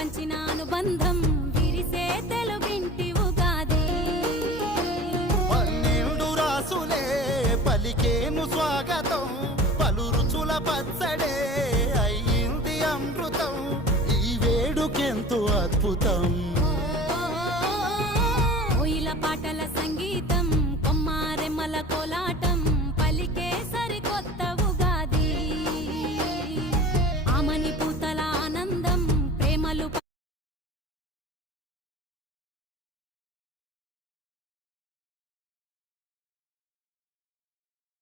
పంచిన అనుబంధం విరిసే తెలుగింటి ఉగాది. 12 రాసులే పలికేను స్వాగతం, పలు రుచుల పచ్చడే అయ్యింది అమృతం. ఈ వేడుకెంతో అద్భుతం. కోయిల పాటల సంగీతం, కొమ్మారెమ్మల కోలాటం పలికే